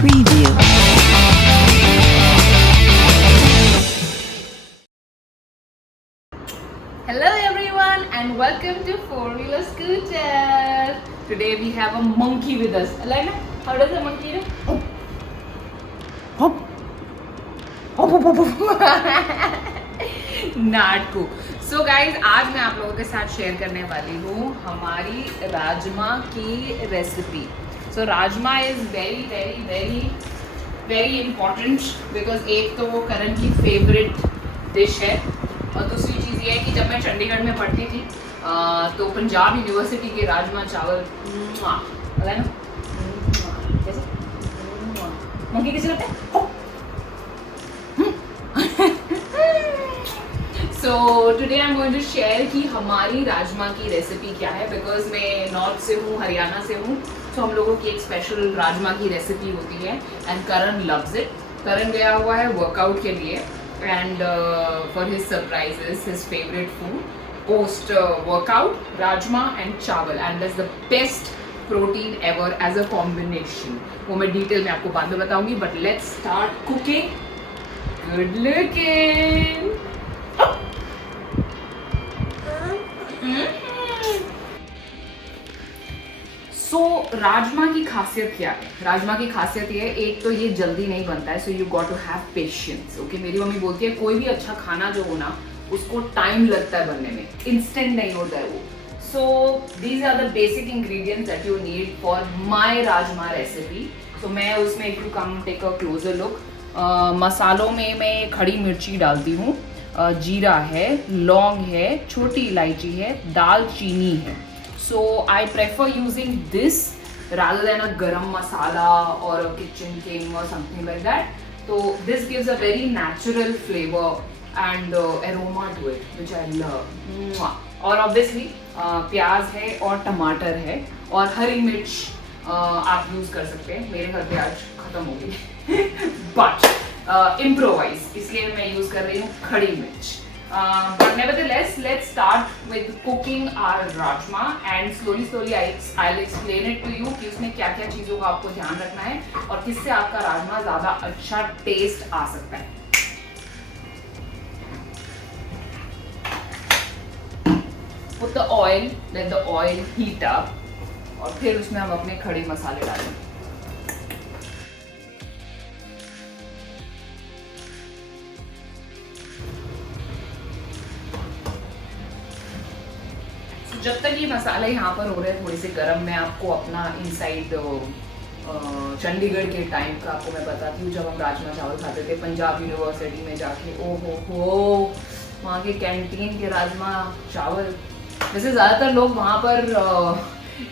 Preview. Hello everyone and welcome to Four Wheeler Scooter. Today we have a monkey with us. Alana, how does a monkey do? Hop. Hop hop hop hop. नाटकू. So guys, आज मैं आप लोगों के साथ share करने वाली हूँ हमारी राजमा की recipe. So rajma is very very very very important because एक तो वो करण की फेवरेट डिश है और दूसरी चीज़ ये है कि जब मैं चंडीगढ़ में पढ़ती थी तो पंजाब यूनिवर्सिटी के राजमा चावल है ना कैसे मंकी कैसे लगता है. So today I am going to share कि हमारी राजमा की रेसिपी क्या है बिकॉज मैं नॉर्थ से हूँ, हरियाणा से हूँ. तो हम लोगों की एक स्पेशल राजमा की रेसिपी होती है एंड करण लव्स इट. करण गया हुआ है वर्कआउट के लिए and for his surprises his favorite food post workout rajma and chawal and that's the best protein ever as a combination. वो मैं डिटेल में आपको बाद में बताऊंगी but let's start cooking. Good looking. सो राजमा की खासियत क्या है? राजमा की खासियत ये है, एक तो ये जल्दी नहीं बनता है, so you got to have patience. Okay, मेरी मम्मी बोलती है कोई भी अच्छा खाना जो हो ना उसको टाइम लगता है बनने में, इंस्टेंट नहीं होता है वो. So these are the basic ingredients that you need for my rajma recipe. तो मैं उसमें if you come take a closer look, मसालों में मैं खड़ी मिर्ची डालती हूँ, जीरा है, लौंग है, छोटी इलायची है, दालचीनी है. So I prefer using this rather than a garam masala or a kitchen king or something like that. So this gives a very natural flavor and aroma to it, which I love. और obviously प्याज है और टमाटर है और हरी मिर्च आप use कर सकते हैं. मेरे घर पे आज ख़त्म हो गई but improvise इसलिए मैं यूज़ कर रही हूँ खड़ी मिर्च. But nevertheless, let's start with cooking our rajma and slowly I'll explain it to you कि उसमें क्या क्या चीज़ों का आपको ध्यान रखना है और किससे आपका राजमा ज़्यादा अच्छा टेस्ट आ सकता है. Put the oil, let the oil heat up और फिर उसमें हम अपने खड़े मसाले डालेंगे. जब तक ये मसाले यहाँ पर हो रहे हैं थोड़े से गर्म, मैं आपको अपना इनसाइड चंडीगढ़ के टाइम का आपको मैं बताती हूँ. जब हम राजमा चावल खाते थे पंजाब यूनिवर्सिटी में जाके, ओ हो वहाँ के कैंटीन के राजमा चावल. वैसे ज़्यादातर लोग वहाँ पर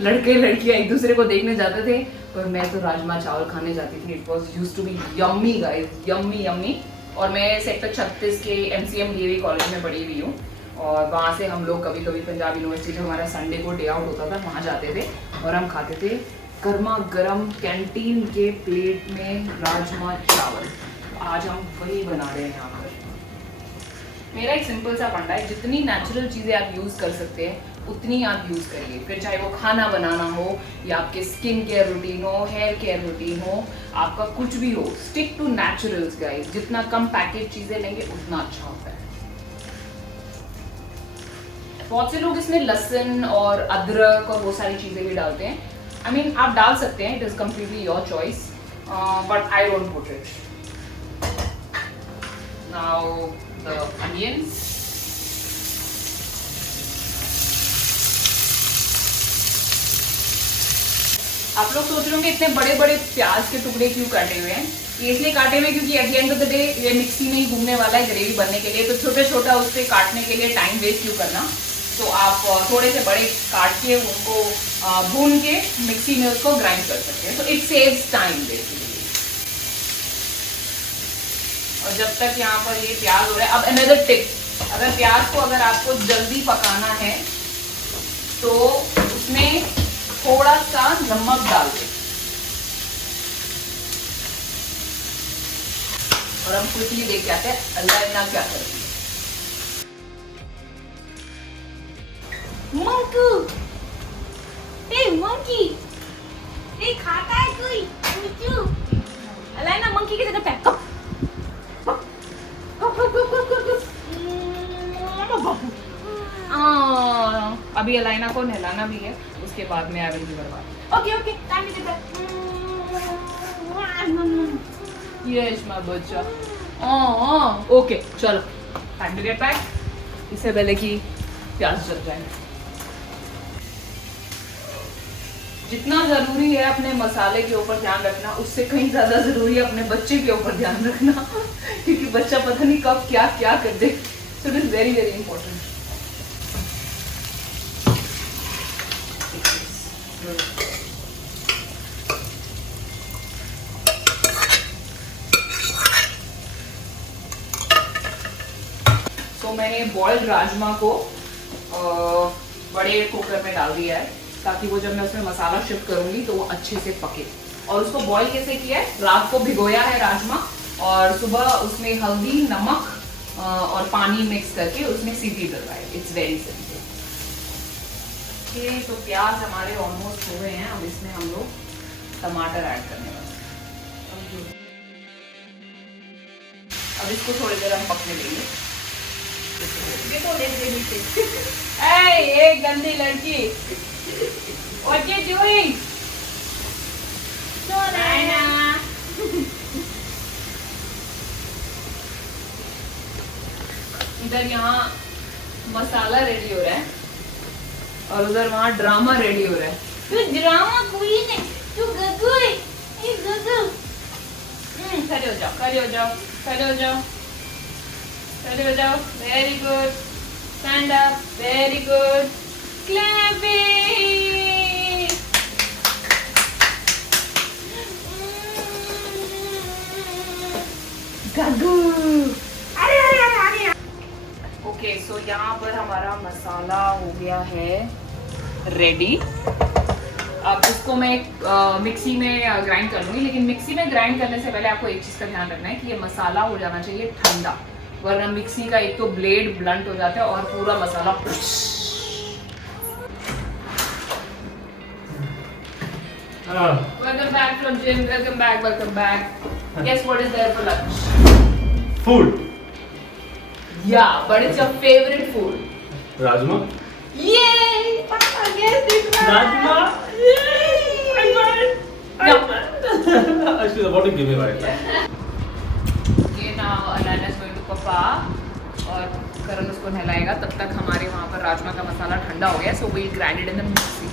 लड़के लड़कियाँ एक दूसरे को देखने जाते थे पर मैं तो राजमा चावल खाने जाती थी. It was use to be yummy guys, yummy yummy. और मैं सेक्टर 36 के MCM DAV कॉलेज में पढ़ी हुई हूँ और वहाँ से हम लोग कभी कभी पंजाब यूनिवर्सिटी में हमारा संडे को डे आउट होता था, वहाँ जाते थे और हम खाते थे गर्मा गर्म कैंटीन के प्लेट में राजमा चावल. आज हम वही बना रहे हैं यहाँ पर. मेरा एक सिंपल सा फंडा है, जितनी नेचुरल चीज़ें आप यूज़ कर सकते हैं उतनी आप यूज़ करिए. फिर चाहे वो खाना बनाना हो या आपके स्किन केयर रूटीन हो, हेयर केयर रूटीन हो, आपका कुछ भी हो, स्टिक टू नेचुरल्स गाइस. जितना कम पैकेज चीज़ें लेंगे उतना अच्छा होता है. बहुत से लोग इसमें लहसुन और अदरक और वो सारी चीज़ें भी डालते हैं. आई मीन आप डाल सकते हैं, it is completely your choice but I don't put it. Now the onions. आप लोग सोच रहे होंगे इतने बड़े बड़े प्याज के टुकड़े क्यों काटे हुए हैं. ये इसलिए काटे हुए क्योंकि at the end of the day ये मिक्सी में ही घूमने वाला है ग्रेवी बनने के लिए. तो छोटे छोटा उससे काटने के लिए टाइम वेस्ट क्यों करना. तो आप थोड़े से बड़े काट के उनको भून के मिक्सी में उसको ग्राइंड कर सकते हैं. तो इट सेव्स टाइम बेसिकली. और जब तक यहाँ पर ये प्याज हो रहा है, अब अनदर टिप, अगर प्याज को अगर आपको जल्दी पकाना है तो उसमें थोड़ा सा नमक डाल दें और हम क्विकली देख के आते हैं अल्लाह क्या करती है. मंकू, ए मंकी, ए खाता है कोई? मुझू, अभी अलाइना को नहलाना भी है, उसके बाद में आई विल गिव हर बात। Okay okay, time to get yes my बच्चा। ओके चलो, टाइम टू गेट बैक, इससे पहले कि प्याज जल जाए। जितना जरूरी है अपने मसाले के ऊपर ध्यान रखना, उससे कहीं ज्यादा जरूरी है अपने बच्चे के ऊपर ध्यान रखना क्योंकि बच्चा पता नहीं कब क्या क्या कर दे। So it is very very important. तो मैंने बॉइल्ड राजमा को बड़े कुकर में डाल दिया है ताकि वो जब मैं उसमें मसाला शिफ्ट करूंगी तो वो अच्छे से पके। और उसको बॉईल कैसे किया है, रात को भिगोया है राजमा और सुबह उसमें हल्दी, नमक और पानी मिक्स करके उसमें सीटी डलवाए। It's very simple. तो प्याज हमारे ऑलमोस्ट हो गए हैं, अब इसमें हम लोग टमाटर ऐड करने वाले हैं। अब इसको थोड़ी देर हम पकने देंगे। ये गंदी लड़की, what you doing? इधर यहाँ मसाला रेडी हो रहा है और उधर वहाँ ड्रामा रेडी हो रहा है। तू ड्रामा क्वीन है, तू गगू है, ये गगू। खड़े हो जाओ, खड़े हो जाओ, खड़े हो जाओ, खड़े हो जाओ। Very good, stand up, very good, clapping. गगू। अरे अरे अरे अरे। ओके, सो यहाँ पर हमारा मसाला हो गया है रेडी। अब इसको मैं मिक्सी में ग्राइंड कर लूँगी, लेकिन मिक्सी में ग्राइंड करने से पहले आपको एक चीज़ का ध्यान रखना है कि ये मसाला हो जाना चाहिए ठंडा, वरना मिक्सी का एक तो ब्लेड ब्लंट हो जाता है और पूरा मसाला। Welcome back from gym. Welcome back. Welcome back. Guess what is there for lunch? Food. Yeah, but it's your favorite food. Rajma. Yay! Papa guessed it right. Rajma. Yay! I won. No. She was about to give me right. Okay, now Alana is going to Papa और करण उसको नहलाएगा। तब तक हमारे वहाँ पर राजमा का मसाला ठंडा हो गया, so we'll grind it in the mixie.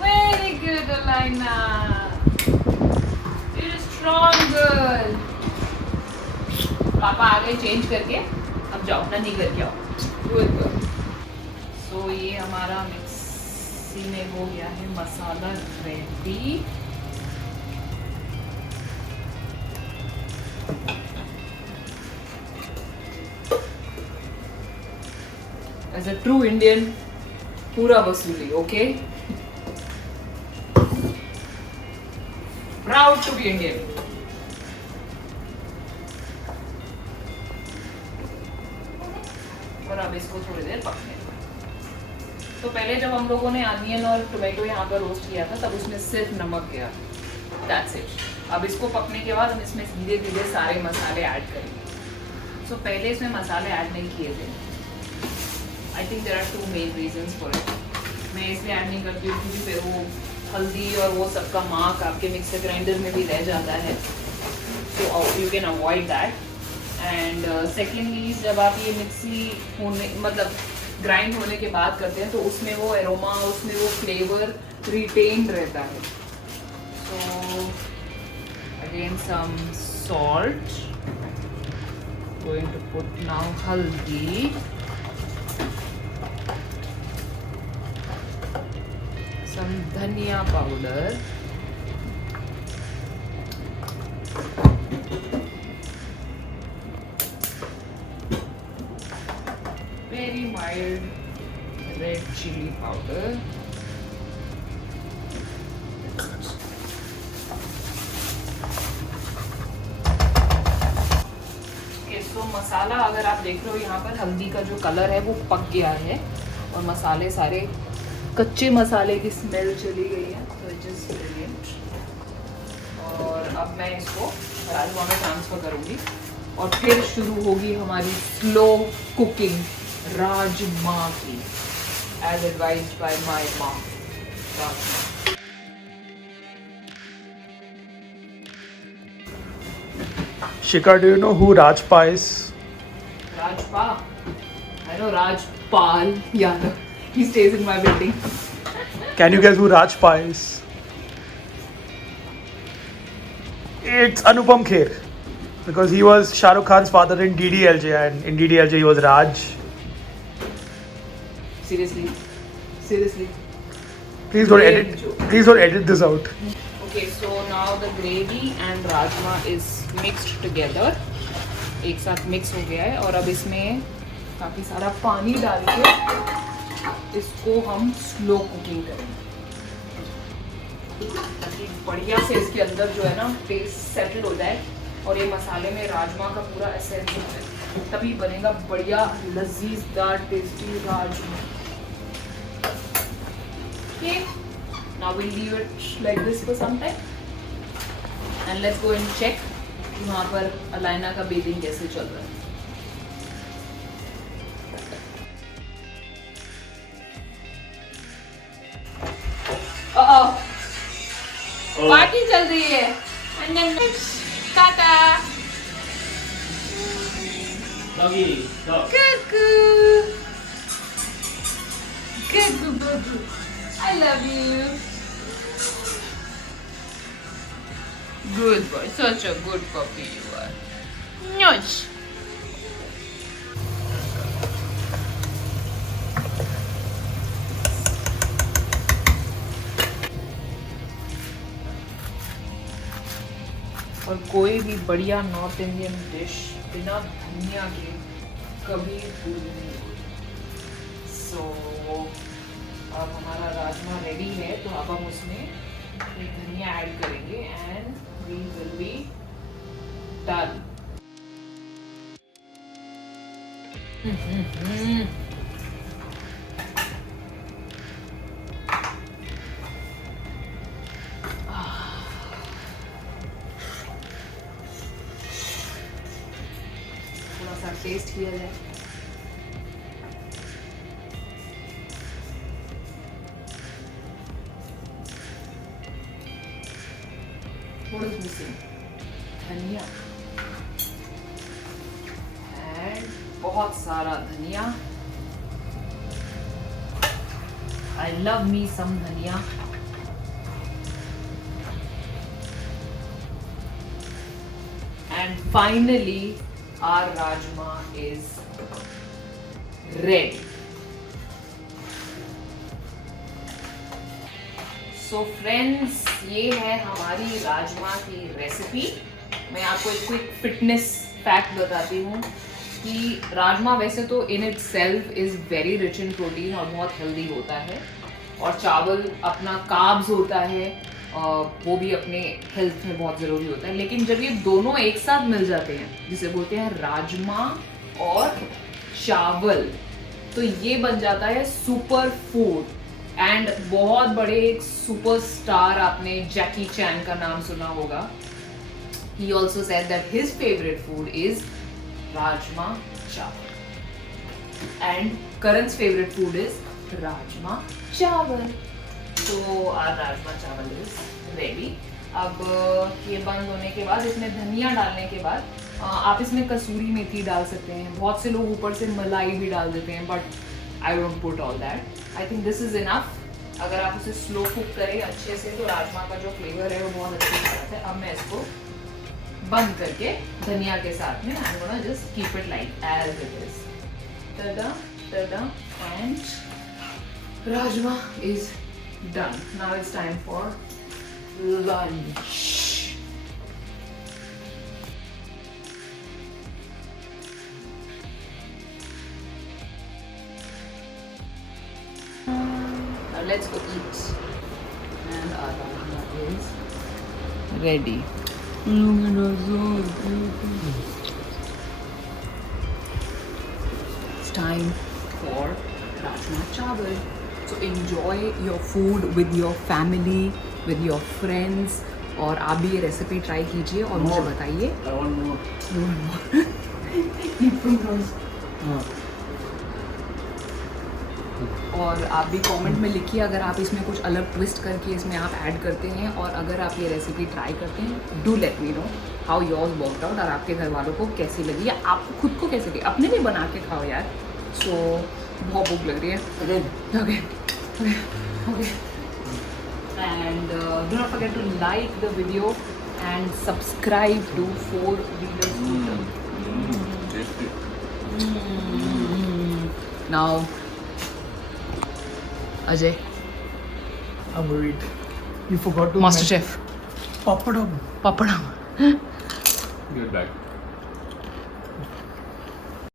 Very good, Alina. You're a strong girl. पापा आ गए चेंज करके, अब जाओ नन्ही करके आओ। Good girl. सो ये हमारा मिक्सी में हो गया है masala ready. As a true Indian, पूरा वसूली। Okay, proud to be Indian. और अब इसको थोड़ी देर पकने दो। तो पहले जब हम लोगों ने अनियन और टोमेटो यहाँ पर रोस्ट किया था तब उसमें सिर्फ नमक गया। That's it. अब इसको पकने के बाद हम इसमें धीरे धीरे सारे मसाले ऐड करेंगे। सो पहले इसमें मसाले ऐड नहीं किए थे। I think there are 2 main reasons for it. मैं इसलिए ऐड नहीं करती हूँ क्योंकि फिर वो हल्दी और वो सबका मार्क आपके मिक्सर ग्राइंडर में भी रह जाता है, तो you can avoid that. And secondly, जब आप ये मिक्सी होने मतलब ग्राइंड होने के बाद करते हैं तो उसमें वो एरोमा, उसमें वो फ्लेवर रिटेन रहता है। So again some salt, going to put now हल्दी, some धनिया powder, very mild red chili powder, okay, so मसाला अगर आप देख रहे हो यहाँ पर हल्दी का जो कलर है वो पक गया है और मसाले सारे कच्चे मसाले की स्मेल चली गई है, तो इट इज़ ब्रिलियंट। और अब मैं इसको राजमा में ट्रांसफ़र करूँगी और फिर शुरू होगी हमारी स्लो कुकिंग राजमा की, as advised by my mom. Shikha, do you know who Rajpa is? Rajpa? I know Rajpal Yadav. He stays in my building. Can you guess who Rajpa is? It's Anupam Kher. Because he was Shah Rukh Khan's father in DDLJ, and in DDLJ he was Raj. Seriously? Please don't edit this out. Okay, so now the gravy and rajma is mixed together. एक साथ mix हो गया है और अब इसमें काफ़ी सारा पानी डाल के इसको हम स्लो कुकिंग करेंगे ताकि बढ़िया से इसके अंदर जो है ना टेस्ट सेटल हो जाए और ये मसाले में राजमा का पूरा एसेंस हो जाए, तभी बनेगा बढ़िया लजीजदार tasty rajma. Okay, now we'll leave it like this for some time and let's go and check वहाँ पर अलाइना का बेबिंग कैसे चल रहा है। पार्टी चल रही है। Tata. Doggy, dog. Cuckoo. I love you. Good boy, such a good puppy you are. Nyosh. और कोई भी बढ़िया नॉर्थ इंडियन डिश बिना धनिया के कभी पूरी नहीं होती। सो अब हमारा राजमा रेडी है, तो अब हम उसमें एक धनिया ऐड करेंगे and we will be done. थोड़ा सा टेस्ट किया जाए। What is missing? धनिया एंड बहुत सारा धनिया। I love me some धनिया। And finally our rajma is ready. So friends, ये है हमारी राजमा की रेसिपी। मैं आपको एक क्विक फिटनेस फैक्ट बताती हूँ कि राजमा वैसे तो in it self is very rich in protein और बहुत हेल्दी होता है, और चावल अपना कार्ब्स होता है, वो भी अपने हेल्थ में बहुत ज़रूरी होता है। लेकिन जब ये दोनों एक साथ मिल जाते हैं, जिसे बोलते हैं राजमा और चावल, तो ये बन जाता है सुपर फूड। एंड बहुत बड़े एक सुपरस्टार, आपने जैकी चैन का नाम सुना होगा, he also said that his favorite food is rajma chawal and Karan's favorite food is rajma chawal. So our rajma chawal is ready. अब ये बंद होने के बाद इसमें धनिया डालने के बाद आप इसमें कसूरी मेथी डाल सकते हैं। बहुत से लोग ऊपर से मलाई भी डाल देते हैं, but I won't put all that. I think this is enough. अगर आप उसे स्लो कुक करें अच्छे से तो राजमा का जो फ्लेवर है वो बहुत अच्छे से आता है। अब मैं इसको बंद करके धनिया के साथ में I'm gonna just keep it like as it is. Tada, tada, and rajma is done. Now it's time for lunch. Now let's go eat. And our rajma is ready. time for Rajma Chawal. So enjoy your food with your family, with your friends. और आप भी ये recipe try कीजिए और मुझे More. बताइए. I want more. और आप भी कमेंट में लिखिए अगर आप इसमें कुछ अलग ट्विस्ट करके इसमें आप ऐड करते हैं, और अगर आप ये रेसिपी ट्राई करते हैं, do let me know how yours worked out और आपके घर वालों को कैसी लगी या आपको खुद को कैसी लगी. अपने भी बना के खाओ यार. सो बहुत भूख लग रही है. Again. Okay. And do not forget to like the video and subscribe to 4 Wheelers Scooter. Tasty. Now, Ajay, I'm worried. You forgot to Master Chef, Papadam. Papadam. Get back.